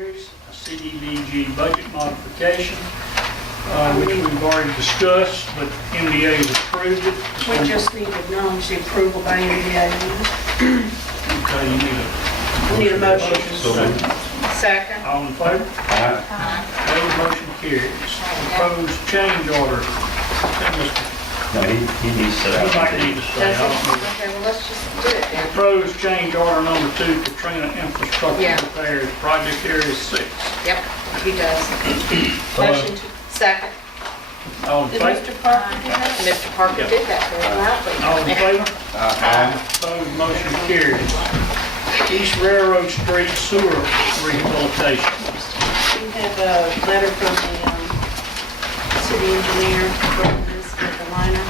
A CDBG budget modification, which we've already discussed, but MDA has approved it. We just need to acknowledge the approval by NDA. Okay, you need a Need a motion. Second. all in favor? Opposed, motion carries. Proposed change order. No, he needs to sit You out. might need to stay. I don't know. Okay, well, let's just do it then. Proposed change order number 2, Katrina Infrastructure Yeah. Repairs, Project Area 6. Yep, he does. Motion to, second. All in Did favor? Mr. Parker do that? Mr. Parker did that very loudly. All in favor? Opposed, motion carries. East Railroad Street Sewer Rehabilitation. We have a letter from the city engineer for this with the liner on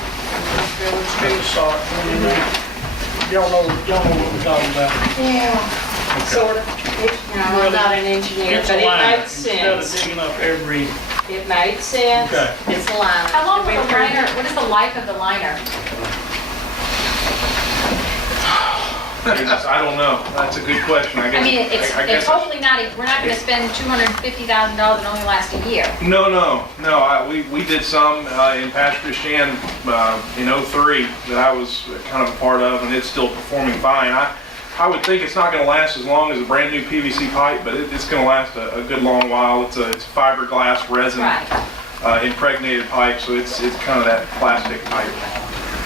East Railroad Mr. Street. Sark, y'all know what we're talking about. Yeah, sort of. No, I'm not an engineer, It's but a it liner. made Instead of sense. digging up every, It made sense. Okay. It's a liner. How long Did will we the approve liner, it? what is the life of the liner? Goodness, I don't know. That's a good question. I guess. I mean, it's I guess hopefully not, we're not gonna spend $250,000 and only last a year. No. We did some in Pastor Shan in '03 that I was kind of a part of, and it's still performing fine. I would think it's not going to last as long as a brand new PVC pipe, but it's going to last a good long while. It's fiberglass resin Right. impregnated pipe, so it's kind of that plastic type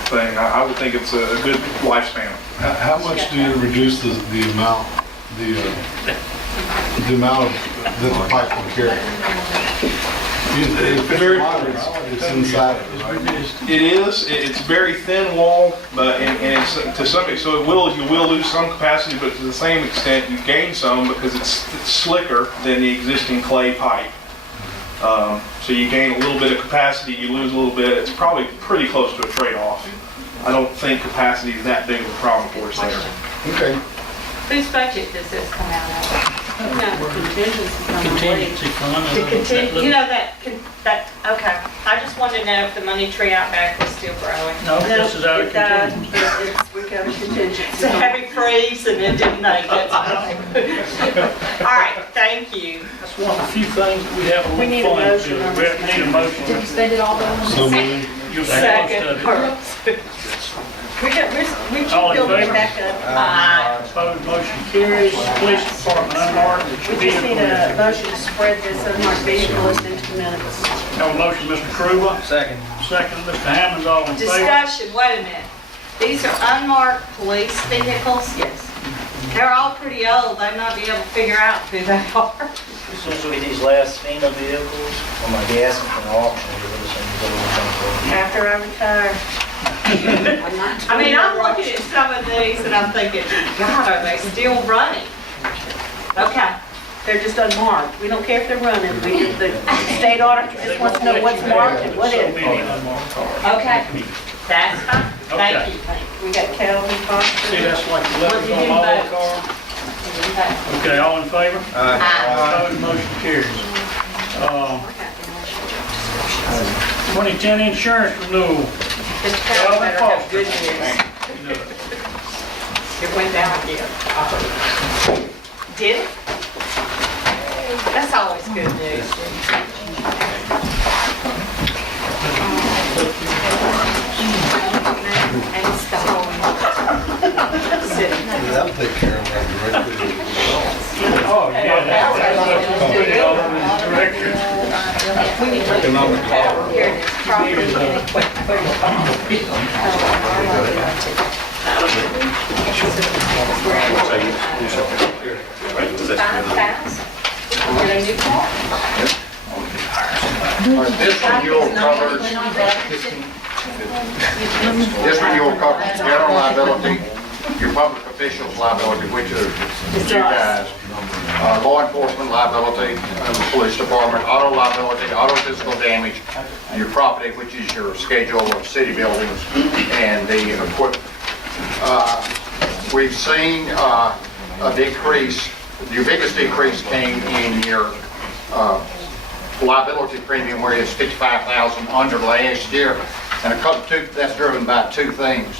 thing. I would think it's a good lifespan. How much do you reduce the amount, the amount that the pipe will carry? If it's moderate, it's inside of it, right? It is. It's very thin wall, but and it's to some extent, so you will lose some capacity, but to the same extent you gain some because it's slicker than the existing clay pipe. So you gain a little bit of capacity, you lose a little bit. It's probably pretty close to a trade-off. I don't think capacity is that big of a problem for us there. Okay. Whose budget does this come out of? No, contingency fund. contingency fund. The contingency, you know that, okay. I just wanted to know if the money tree out back was still growing. No, this is out of It died, contingency. but we got a contingency. It's a heavy freeze and it didn't make it. All right, thank you. That's one of the few things that we have a We need a little fun motion to. on We this. need a motion. Did you spend it all on So this? moved. You'll Second. second of it. We keep All in building it favor? back up. Opposed, motion carries. Police Department unmarked We just need a motion to spread this unmarked vehicle list into the minutes. Have a motion, Mr. Krueger. Second, Mr. Hammond, all in favor? Discussion, wait a minute. These are unmarked police vehicles? Yes. They're all pretty old, they might be able to figure out who they are. This will be these last FEMA vehicles, I'm gonna be asking for an auction to give us some. After I retire. I mean, I'm looking at some of these and I'm thinking, God, are they still running? Okay, they're just unmarked. We don't care if they're running. We just, the state auditor just wants to know what's marked and what So isn't. many unmarked cars. Okay, that's fine. Thank Okay. you. We got Calvin Foster. See, that's like the letters Well, you on all the didn't car. Okay, all in favor? Opposed, motion carries. 2010 insurance renewal. This Calvin better have good news. You know it. It went down again. Did it? That's always good news. And it's the whole city. That'll take care of that directly. Oh, yeah, that's put it all on the director. We need to here it is, property and equipment. Get a new car. This renewal covers, general liability, your public officials liability, which is you guys, law enforcement liability, the police department, auto liability, auto physical damage, your property, which is your schedule of city buildings, and the equipment. We've seen a decrease. Your biggest decrease came in your liability premium, where it's 55,000 under last year, and that's driven by two things.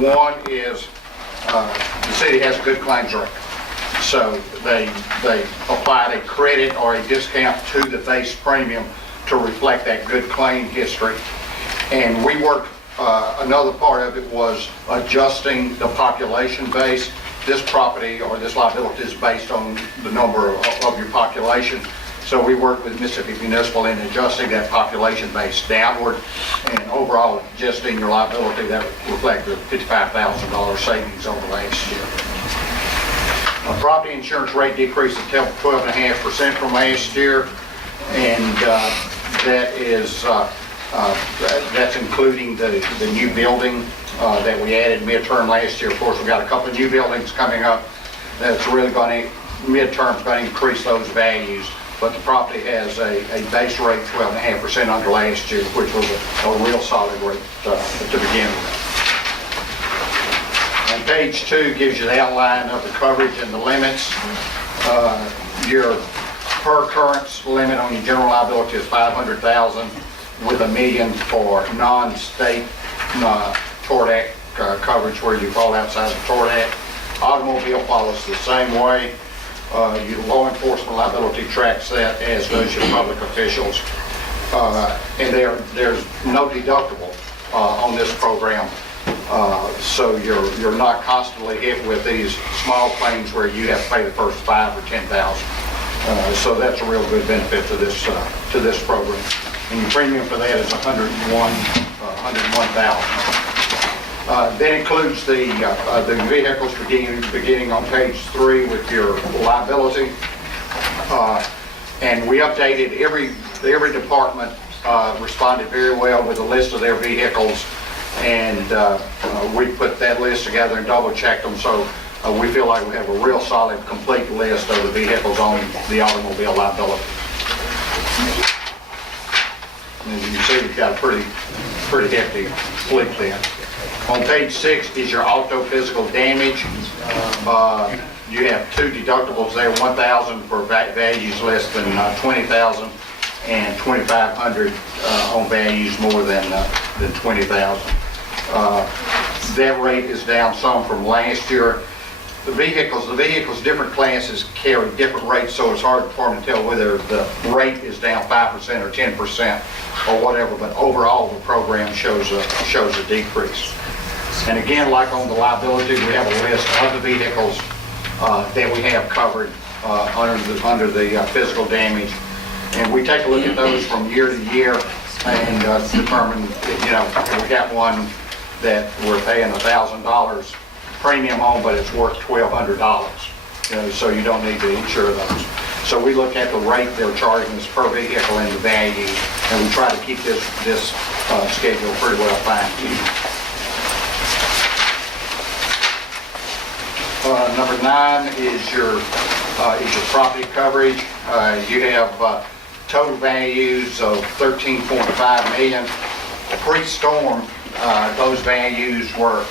One is the city has a good claims record. so they applied a credit or a discount to the base premium to reflect that good claim history. And we worked, another part of it was adjusting the population base. This property or this liability is based on the number of your population. So we worked with Mississippi Municipal in adjusting that population base downward, and overall adjusting your liability that reflected a $55,000 savings over last year. A property insurance rate decrease of 12.5% from last year, and that's including the new building that we added midterm last year. Of course, we've got a couple of new buildings coming up that's really going to, midterm's going to increase those values. But the property has a base rate 12.5% under last year, which was a real solid rate to begin with. And page 2 gives you the outline of the coverage and the limits. Your per occurrence limit on your general liability is $500,000 with $1 million for non-state tort act coverage where you fall outside the tort act. Automobile follows the same way. Your law enforcement liability tracks that, as does your public officials. And there's no deductible on this program. So you're not constantly hit with these small claims where you have to pay the first $5,000 or $10,000. So that's a real good benefit to this program. And your premium for that is $101,000. That includes the vehicles beginning on page 3 with your liability. And we updated every department responded very well with a list of their vehicles, and we put that list together and double checked them, so we feel like we have a real solid complete list of the vehicles on the automobile liability. And as you can see, we've got a pretty hefty fleet there. On page 6 is your auto physical damage. You have 2 deductibles there, $1,000 for values less than $20,000 and $2,500 on values more than $20,000. That rate is down some from last year. The vehicles, different classes carry different rates, so it's hard for me to tell whether the rate is down 5% or 10% or whatever, but overall the program shows a decrease. And again, like on the liability, we have a list of the vehicles that we have covered under the physical damage. And we take a look at those from year to year and determine, we got one that we're paying $1,000 premium on, but it's worth $1,200. So you don't need to insure those. So we look at the rate they're charging us per vehicle and the value, and we try to keep this schedule pretty well fine-tuned. Number 9 is your property coverage. You have total values of $13.5 million. Pre-storm, those values were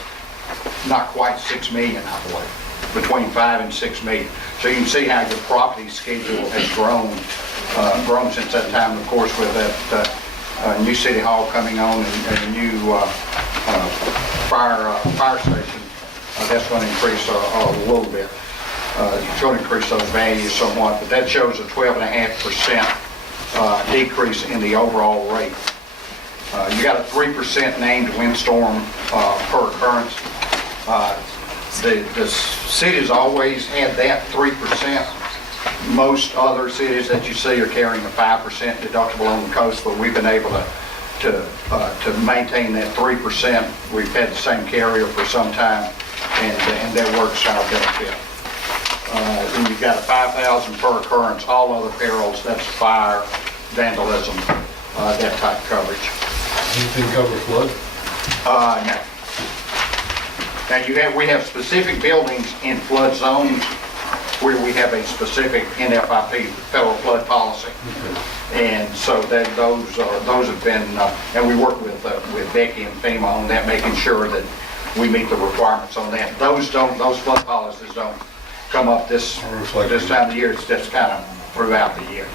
not quite $6 million, I believe, between $5 and $6 million. So you can see how your property schedule has grown since that time. Of course, with that new city hall coming on and a new fire station, that's going to increase a little bit. It's going to increase those values somewhat, but that shows a 12.5% decrease in the overall rate. You got a 3% named windstorm per occurrence. The cities always had that 3%. Most other cities that you see are carrying a 5% deductible on the coast, but we've been able to maintain that 3%. We've had the same carrier for some time, and that works our benefit. Then you've got a $5,000 per occurrence. All other perils, that's fire, vandalism, that type of coverage. Anything cover flood? No. Now we have specific buildings in flood zones where we have a specific NFIP, federal flood policy. And so that those have been, and we work with Becky and FEMA on that, making sure that we meet the requirements on that. Those flood policies don't come up this time of the year. It's just kind of throughout the year.